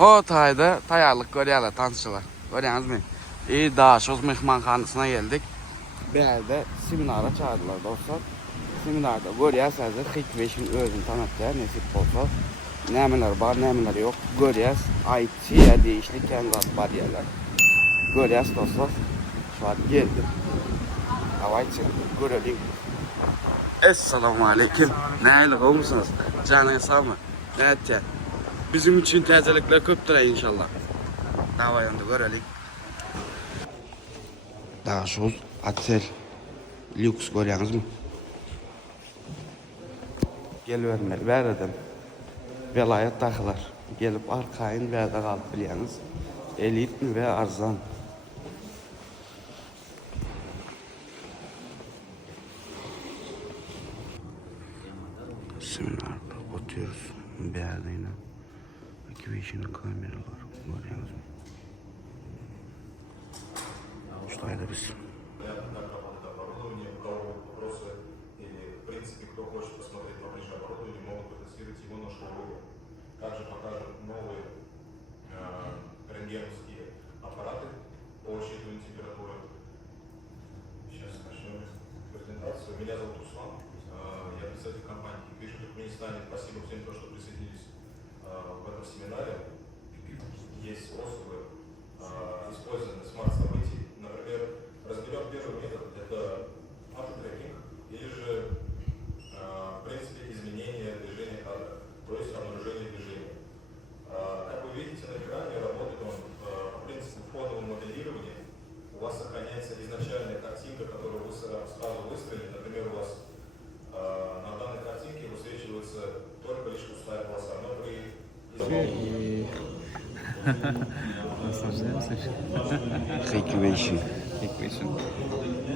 O tayda tayarlık görüyorlar tanışçılar. Görüyorsunuz mu? İyi daha şoz mehmanxanasına geldik. Bir yerde seminara çağırdılar dostlar. Seminarda görüyorsunuz Hikveş'in özünü tanıttığı nasip olsa. Nemeler var, nemeler yok. Görüyoruz. IT'ye değişlik kendi var yerler. Görüyoruz dostlar. Şu an geldim. Havayçı görelim. Esselamu Aleyküm. Neyle olmuşsunuz? Canın sağ mı? Evet. Bizim için təzəliklər köpdür inşallah. Davayında görelim. Daha şoz, atel, lüks görüyorsunuz mu? Gel vermeli, verdim. Velayet takılar. Gelip arkayın verdə kalıp biliyorsunuz. Elit mi ve arzan. Seminarda oturuyoruz. Bir yerde yine. Hikveş'in kameralar. Görüyorsunuz mu? Şurada biz. Кто хочет посмотреть поближе оборудование, могут протестировать его на шоурууме. Также покажут новые рентгеновские аппараты по считыванию температуры. Сейчас начнем презентацию. Меня зовут Руслан, я представитель компании Hikvision Туркменистане. Спасибо всем, что присоединились в этом семинаре. Есть способы использования смарт-событий. Например, разберем первый метод, это автотрекинг, или же в принципе изменение движения кадра, то есть обнаружение движения. Как вы видите на экране, работает он по принципу фонового моделирования. У вас сохраняется изначальная картинка, которую вы сразу выстроили. Например, у вас на данной картинке высвечивается только лишь пустая полоса, но при Hikveş'in.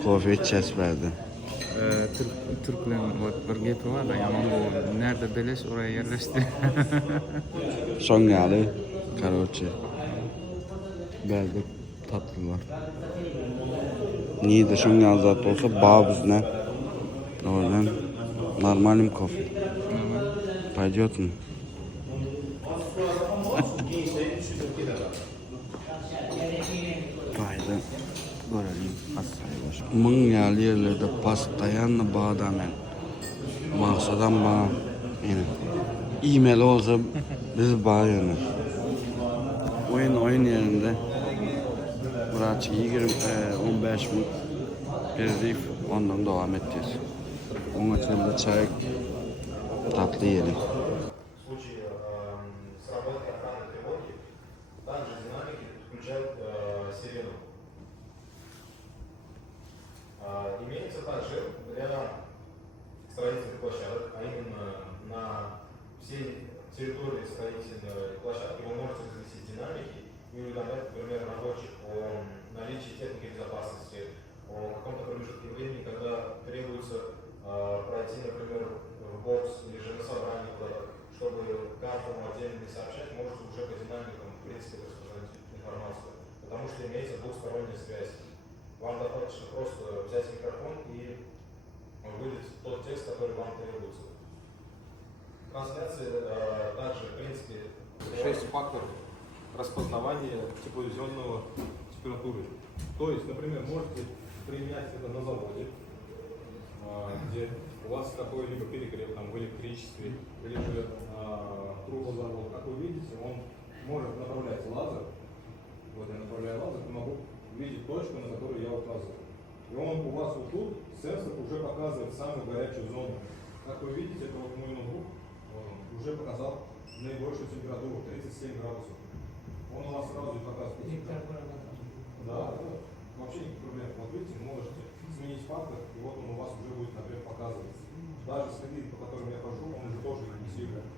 Kahve içeceğiz verdi. Türk'le bir gepi var da yaman bu. Nerede beleş oraya yerleşti. Son geldi. Karaoke. Verdi tatlılar. Niye de son geldi zaten olsa bağ bizne. Oradan normalim kofi. Paydiyor mu? Payda. Görelim. Mın yerlerde pastayanla bağdamen. Mağazadan bağ. Yani e-mail olsa biz bağ yönü. Oyun yerinde. Burası 15 min bir ondan devam edeceğiz. Onun için de çay tatlı yiyelim. Имеется также рядом строительных площадок, а именно на всей территории строительной площадки вы можете разместить динамики и уведомлять, например, рабочих о наличии техники безопасности, о каком-то промежутке времени, когда требуется пройти, например, в бокс или же на собрание куда-то, чтобы каждому отдельно не сообщать, можете уже по динамикам в принципе распространить информацию, потому что имеется двухсторонняя связь. Вам достаточно просто взять микрофон и выдать тот текст, который вам требуется. Трансляция также, в принципе, 6 факторов распознавания тепловизионного температуры. То есть, например, можете применять это на заводе, где у вас какой-либо перегрев там, в электричестве, или же трубозавод. Как вы видите, он может направлять лазер. Вот я направляю лазер и могу видеть точку, на которую я указываю. И он у вас вот тут, сенсор уже показывает самую горячую зону. Как вы видите, это вот мой ноутбук уже показал наибольшую температуру 37 градусов. Он у вас сразу и показывает. Да, вообще никаких проблем. Вот видите, можете сменить фактор, и вот он у вас уже будет, например, показываться. Даже следы, по которым я хожу, он уже тоже фиксирует.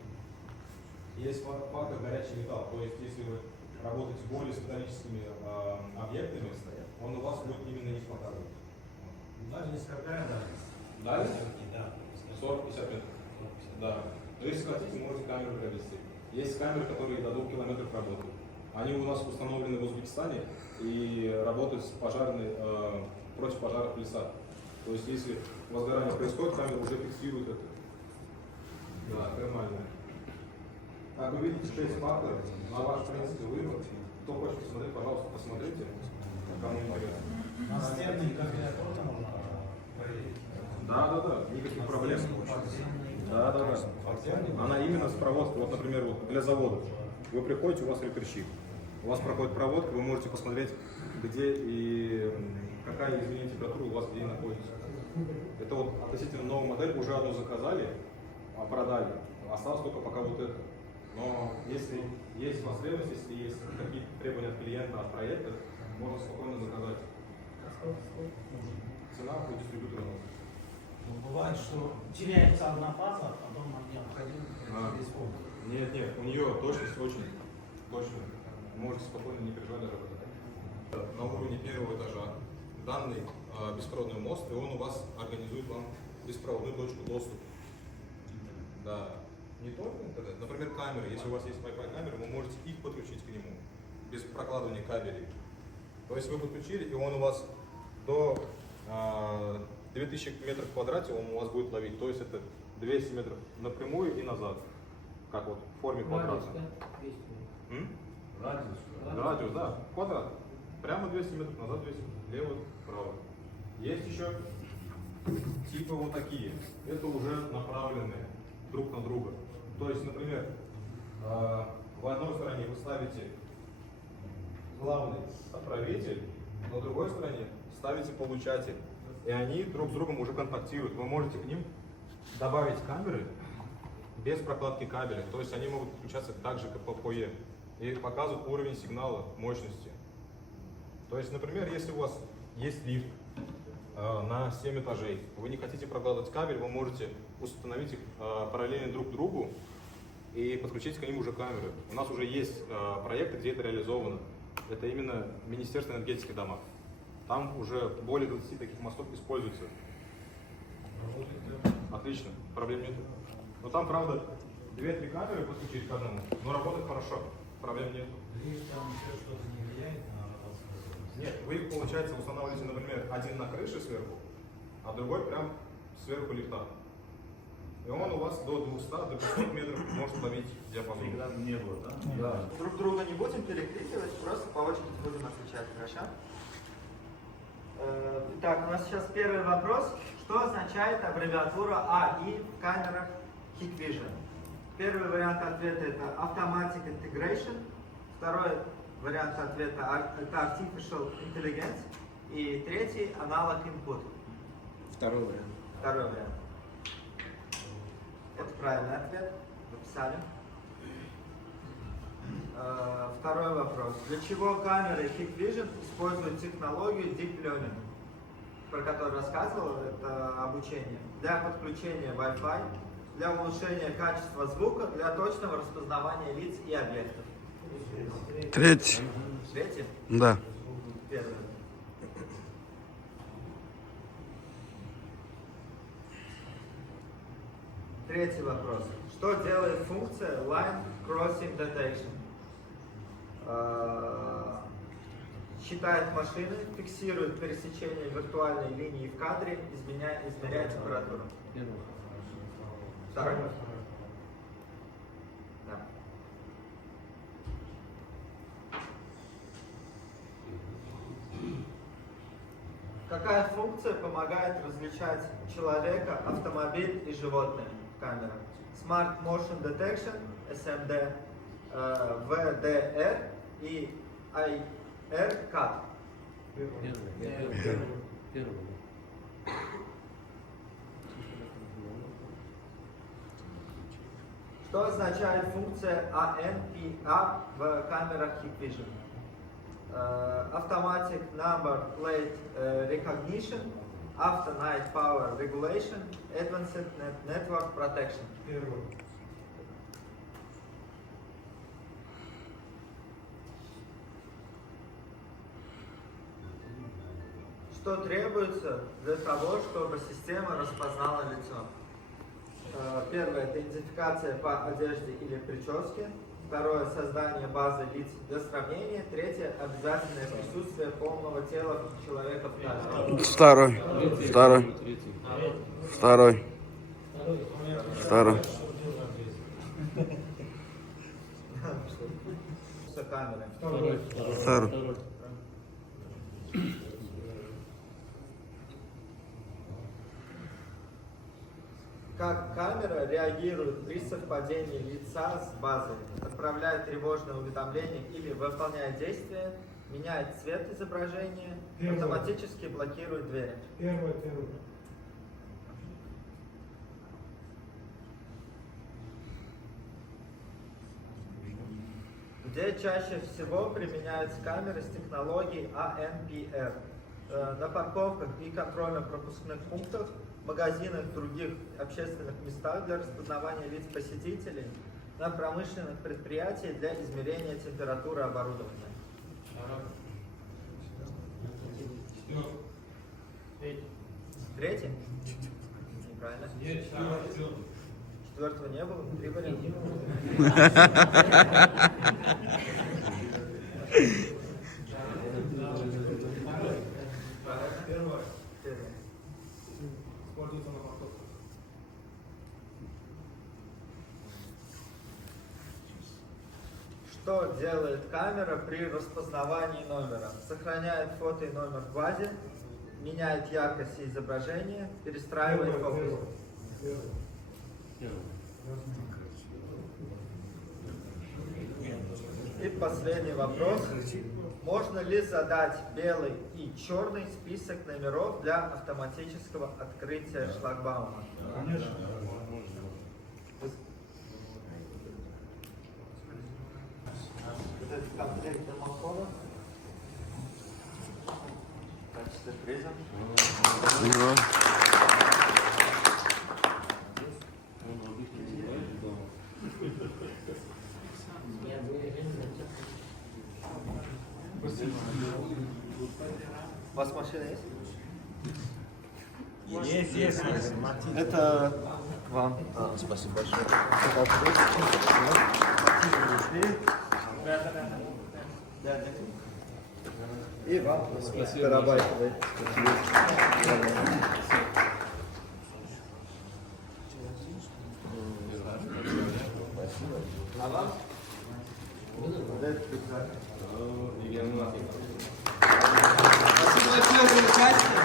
Есть фактор горячий металл, то есть если вы работаете более с металлическими объектами, он у вас будет именно их показывать. Дальность какая дальность? Дальность? Да. 40-50 метров. Да. Но если хотите, можете камеру провести. Есть камеры, которые до 2 километров работают. Они у нас установлены в Узбекистане и работают с пожарной, против пожаров леса. То есть если возгорание происходит, камера уже фиксирует это. Да, нормально. Как вы видите, 6 факторов на ваш, в принципе, выбор. Кто хочет посмотреть, пожалуйста, посмотрите. Кому интересно. Настенный кабинет тоже можно проверить? Да, никаких проблем. Да. Она именно с проводкой. Вот, например, вот для завода. Вы приходите, у вас репертщик. У вас проходит проводка, вы можете посмотреть, где и какая изменение температуры у вас где находится. Это вот относительно новой модели, уже одну заказали, продали. Осталось только пока вот это. Но если есть востребованность, если есть какие-то требования от клиента, от проекта, можно спокойно заказать. Цена у дистрибьютора. Ну, бывает, что теряется одна фаза, а потом необходимо исполнить. Нет, у нее точность очень точная. Можете спокойно не переживать даже об этом. На уровне первого этажа данный беспроводной мост, и он у вас организует вам беспроводную точку доступа. Да. Не только интернет. Например, камеры. Если у вас есть Wi-Fi камеры, вы можете их подключить к нему без прокладывания кабелей. То есть вы подключили, и он у вас до 2000 метров в квадрате он у вас будет ловить. То есть это 200 метров напрямую и назад. Как вот в форме квадрата. Радиус, да. Квадрат. Прямо 200 метров назад, 200 лево, право. Есть еще типа вот такие. Это уже направленные друг на друга. То есть, например, в одной стороне вы ставите главный отправитель, на другой стороне ставите получатель. И они друг с другом уже контактируют. Вы можете к ним добавить камеры без прокладки кабеля. То есть они могут подключаться так же, как по PoE. И показывают уровень сигнала мощности. То есть, например, если у вас есть лифт на 7 этажей, вы не хотите прокладывать кабель, вы можете установить их параллельно друг другу и подключить к ним уже камеры. У нас уже есть проекты, где это реализовано. Это именно Министерство энергетики дома. Там уже более 20 таких мостов используется. Отлично, проблем нет. Но там, правда, 2-3 камеры подключить к одному, но работает хорошо, проблем нет. Там еще что-то не влияет на работу? Нет, вы их, получается, устанавливаете, например, один на крыше сверху, а другой прям сверху лифта. И он у вас до 200, до 500 метров может ловить диапазон. Никогда не было, да? Да. Друг друга не будем перекрикивать, просто по очереди будем отвечать, хорошо? Итак, у нас сейчас первый вопрос. Что означает аббревиатура АИ в камерах Hikvision? Первый вариант ответа это Automatic Integration. Второй вариант ответа это Artificial Intelligence. И третий аналог Input. Второй вариант. Второй вариант. Это правильный ответ. Записали. Второй вопрос. Для чего камеры Hikvision используют технологию Deep Learning, про которую рассказывал, это обучение, для подключения Wi-Fi, для улучшения качества звука, для точного распознавания лиц и объектов? Третий. Третий? Да. Первый. Третий вопрос. Что делает функция Line Crossing Detection? Считает машины, фиксирует пересечение виртуальной линии в кадре, измеряет температуру. Второй? Да. Какая функция помогает различать человека, автомобиль и животное в камерах? Smart Motion Detection, SMD, VDR и IR-CAD. Первый. Что означает функция AN и A в камерах Hikvision? Automatic Number Plate Recognition, Auto Night Power Regulation, Advanced Network Protection. Первый. Что требуется для того, чтобы система распознала лицо? Первое – это идентификация по одежде или прическе. Второе – создание базы лиц для сравнения. Третье – обязательное присутствие полного тела человека в камере. Второй. камеры? Второй. Как камера реагирует при совпадении лица с базой, отправляет тревожное уведомление или выполняет действие, меняет цвет изображения, автоматически блокирует двери. Первое. Где чаще всего применяются камеры с технологией ANPR? На парковках и контрольно-пропускных пунктах, магазинах, других общественных местах для распознавания лиц посетителей, на промышленных предприятиях для измерения температуры оборудования. Третий? Неправильно. Четвертого не было? 3 варианта. Первое. Что делает камера при распознавании номера? Сохраняет фото и номер в базе, меняет яркость изображения, перестраивает фокус. И последний вопрос. Можно ли задать белый и черный список номеров для автоматического открытия шлагбаума? Конечно. Вот этот комплект домофона в качестве приза. У вас машина есть? Есть. Это вам. Спасибо большое. И вам. Терабайтовый. А вам? Вот этот специально. Спасибо большое за участие.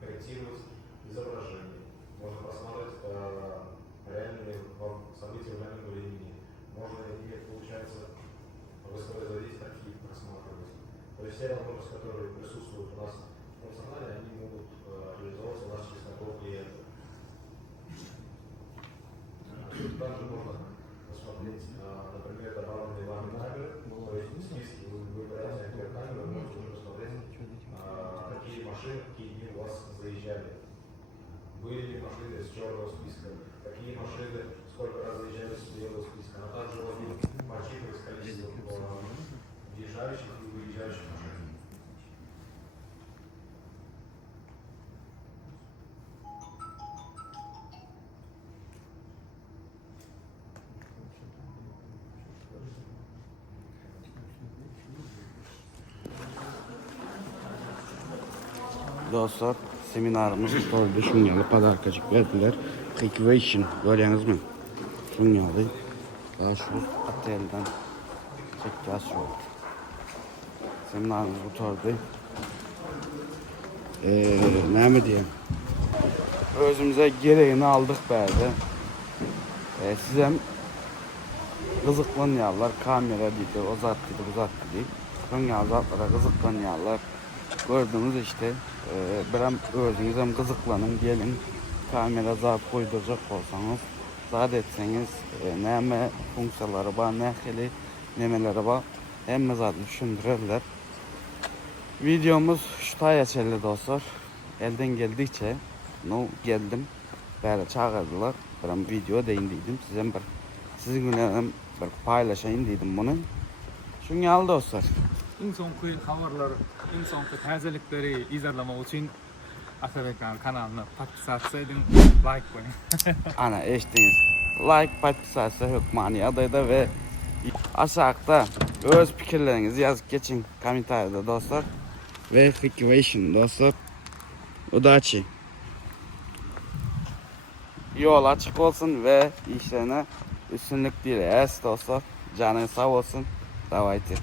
Корректировать изображение. Можно просматривать реальные события в реальном времени. Можно и, получается, воспроизводить архив, просматривать. То есть все возможности, которые присутствуют у нас в функционале, они могут реализовываться у нас через такого клиента. Тут также можно посмотреть, например, добавленные вами камеры. То есть в списке вы выбираете камеру, вы можете уже посмотреть, какие машины, какие дни у вас заезжали. Были ли машины с черного списка, какие машины сколько раз заезжали с белого списка. Но также можно подсчитывать количество въезжающих и выезжающих машин. Dostlar, seminarımız oldu. Şunyalı padarkacık verdiler. Hikvation, görüyorsunuz mu? Şunyalı. Daha şu otelden çekeceğiz şu. Seminarımız bitirdi. Ne mi diyeyim? Özümüze gereğini aldık böyle. Size kızıklanıyorlar. Kamera dedi, o zat dedi, bu zat dedi. Şunyalı zatlara kızıklanıyorlar. Gördüğünüz işte hem özünüz hem kızıklanın gelin kamera zat koyduracak olsanız zat etseniz neme funksiyaları var, nehili nemeleri var hem zat düşündürürler. Videomuz şu taya çeldi dostlar. Elden geldikçe geldim. Böyle çağırdılar. Ben video deyindiydim. Sizinle bir paylaşayım dedim bunu. Şunu al dostlar. Eng so'nggi xabarlar, eng so'nggi tazaliklarni izlamoq uchun Atabek kanalini podpisatsiya edin, like qo'ying. Ana eshitdingiz. Like, podpisatsiya hukmani adayda ve aşağıda öz fikirlerinizi yazıp geçin komentarda dostlar. Ve Hikvation dostlar. Удачи. yol açık olsun ve işlerine üstünlük dileriz dostlar. Canın sağ olsun. Davайте.